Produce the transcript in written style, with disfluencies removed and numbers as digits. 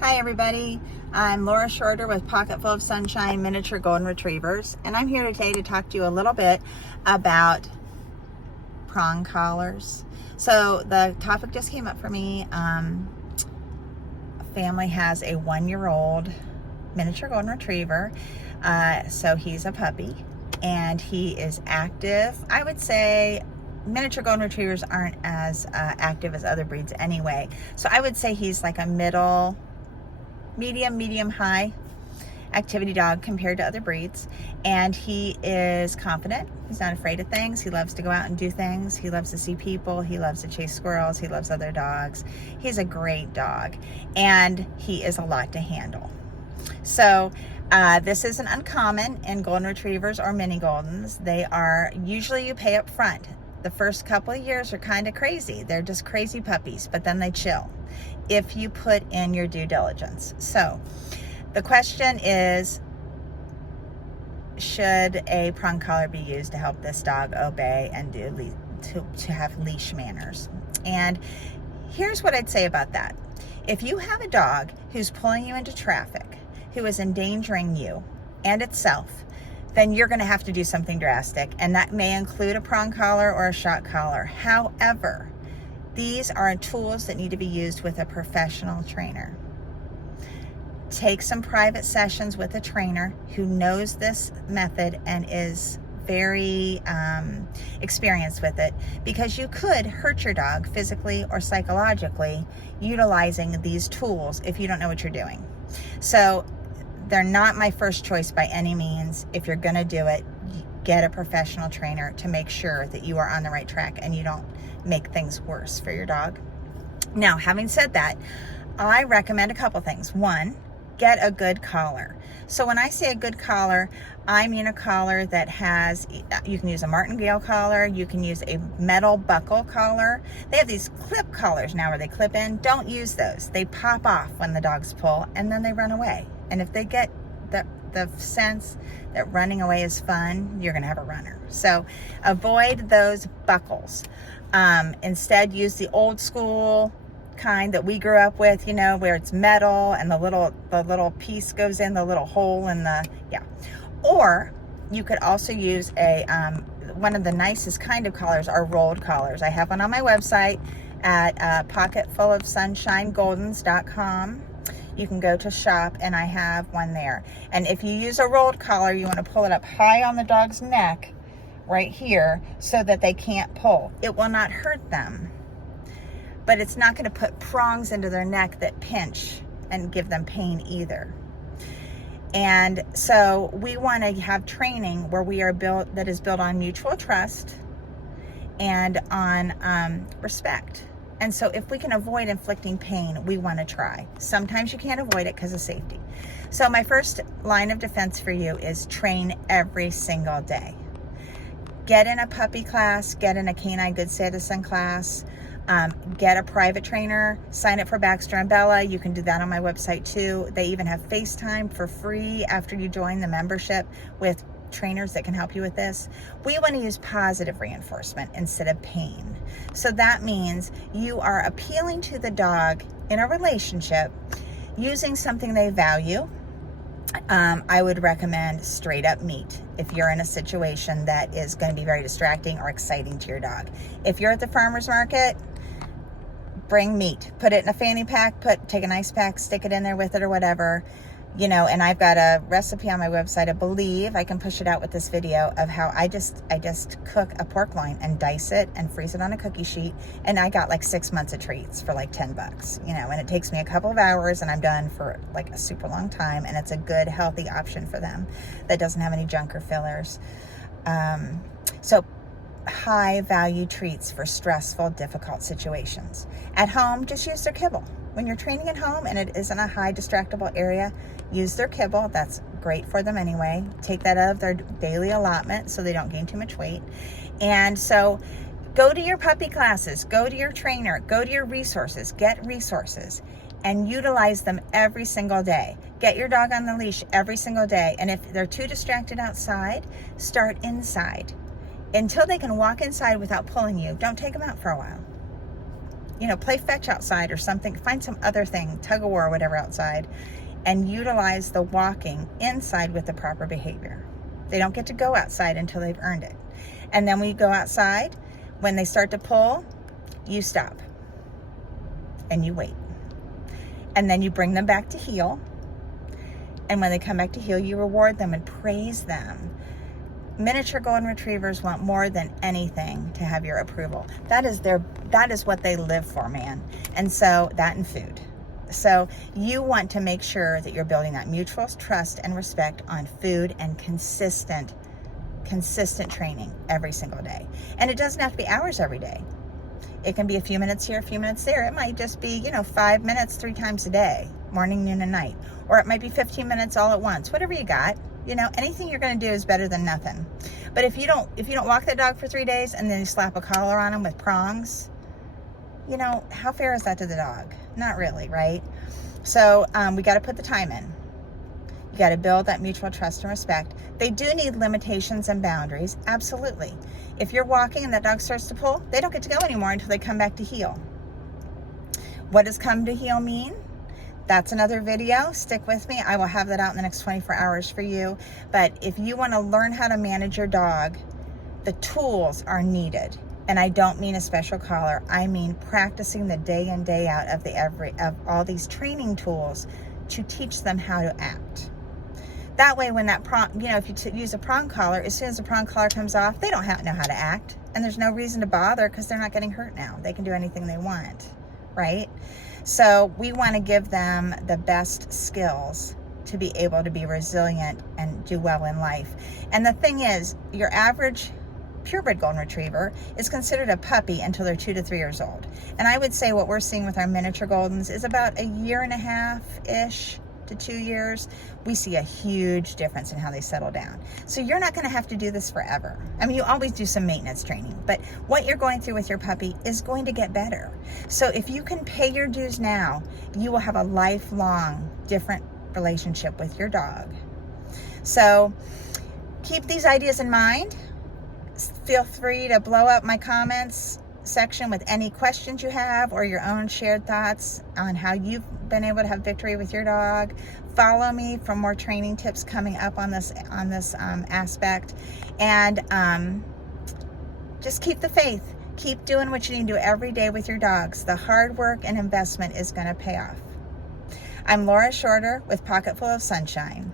Hi everybody, I'm Laura Shorter with Pocketful of Sunshine Miniature Golden Retrievers, and I'm here today to talk to you a little bit about prong collars. So the topic just came up for me. A family has a 1-year-old miniature golden retriever, so he's a puppy and he is active. I would say miniature golden retrievers aren't as active as other breeds anyway, so I would say he's like a medium high activity dog compared to other breeds, and he is confident. He's not afraid of things. He loves to go out and do things. He loves to see people. He loves to chase squirrels. He loves other dogs. He's a great dog, and he is a lot to handle. So this isn't uncommon in golden retrievers or mini goldens. They are usually, you pay up front. The first couple of years are kind of crazy. They're just crazy puppies, but then they chill if you put in your due diligence. So the question is, should a prong collar be used to help this dog obey and to have leash manners? And here's what I'd say about that. If you have a dog who's pulling you into traffic, who is endangering you and itself, then you're going to have to do something drastic, and that may include a prong collar or a shock collar. However, these are tools that need to be used with a professional trainer. Take some private sessions with a trainer who knows this method and is very experienced with it, because you could hurt your dog physically or psychologically utilizing these tools if you don't know what you're doing. So they're not my first choice by any means. If you're going to do it, get a professional trainer to make sure that you are on the right track and you don't make things worse for your dog. Now, having said that, I recommend a couple things. One, get a good collar. So when I say a good collar, I mean a collar that has, you can use a martingale collar, you can use a metal buckle collar. They have these clip collars now where they clip in. Don't use those. They pop off when the dogs pull and then they run away. And if they get the sense that running away is fun, you're gonna have a runner. So avoid those buckles. Instead, use the old school kind that we grew up with, you know, where it's metal and the little piece goes in the little hole in the, yeah. Or you could also use a, one of the nicest kind of collars are rolled collars. I have one on my website at pocketfulofsunshinegoldens.com. You can go to shop and I have one there. And if you use a rolled collar, you want to pull it up high on the dog's neck right here so that they can't pull. It will not hurt them, but it's not going to put prongs into their neck that pinch and give them pain either. And so we want to have training where we are built, that is built on mutual trust and on respect. And so if we can avoid inflicting pain, we want to try. Sometimes you can't avoid it because of safety. So my first line of defense for you is train every single day. Get in a puppy class, get in a canine good citizen class, get a private trainer, sign up for Baxter and Bella. You can do that on my website too. They even have FaceTime for free after you join the membership with trainers that can help you with this. We want to use positive reinforcement instead of pain. So that means you are appealing to the dog in a relationship using something they value. I would recommend straight up meat if you're in a situation that is going to be very distracting or exciting to your dog. If you're at the farmer's market, bring meat. Put it in a fanny pack, take an ice pack, stick it in there with it or whatever. You know, and I've got a recipe on my website. I believe I can push it out with this video of how I just cook a pork loin and dice it and freeze it on a cookie sheet. And I got like 6 months of treats for like $10, you know, and it takes me a couple of hours and I'm done for like a super long time. And it's a good, healthy option for them that doesn't have any junk or fillers. So high value treats for stressful, difficult situations. At home, just use their kibble. When you're training at home and it isn't a high distractible area, use their kibble. That's great for them anyway. Take that out of their daily allotment so they don't gain too much weight. And so go to your puppy classes, go to your trainer, go to your resources, get resources and utilize them every single day. Get your dog on the leash every single day. And if they're too distracted outside, start inside. Until they can walk inside without pulling you, don't take them out for a while. You know, play fetch outside or something. Find some other thing, tug of war or whatever outside, and utilize the walking inside with the proper behavior. They don't get to go outside until they've earned it. And then when you go outside, when they start to pull, you stop and you wait. And then you bring them back to heel. And when they come back to heel, you reward them and praise them. Miniature golden retrievers want more than anything to have your approval. That is what they live for, man. And so that and food. So you want to make sure that you're building that mutual trust and respect on food and consistent training every single day. And it doesn't have to be hours every day. It can be a few minutes here, a few minutes there. It might just be, 5 minutes 3 times a day, morning, noon, and night. Or it might be 15 minutes all at once, whatever you got. Anything you're going to do is better than nothing. But if you don't walk that dog for 3 days and then you slap a collar on him with prongs, how fair is that to the dog? Not really, right? So we got to put the time in. You got to build that mutual trust and respect. They do need limitations and boundaries, absolutely. If you're walking and that dog starts to pull, they don't get to go anymore until they come back to heel. What does come to heel mean? That's another video. Stick with me. I will have that out in the next 24 hours for you. But if you want to learn how to manage your dog, the tools are needed. And I don't mean a special collar. I mean practicing the day in, day out of all these training tools to teach them how to act. That way, when that prong, if you use a prong collar, as soon as the prong collar comes off, they don't know how to act. And there's no reason to bother because they're not getting hurt now. They can do anything they want, right? So we want to give them the best skills to be able to be resilient and do well in life. And the thing is, your average purebred golden retriever is considered a puppy until they're 2 to 3 years old. And I would say what we're seeing with our miniature goldens is about 1.5 years-ish to 2 years. We see a huge difference in how they settle down. So you're not going to have to do this forever. I mean, you always do some maintenance training, but what you're going through with your puppy is going to get better. So if you can pay your dues now, you will have a lifelong different relationship with your dog. So keep these ideas in mind. Feel free to blow up my comments section with any questions you have or your own shared thoughts on how you've been able to have victory with your dog. Follow me for more training tips coming up on this aspect. And just keep the faith. Keep doing what you need to do every day with your dogs. The hard work and investment is going to pay off. I'm Laura Shorter with Pocketful of Sunshine.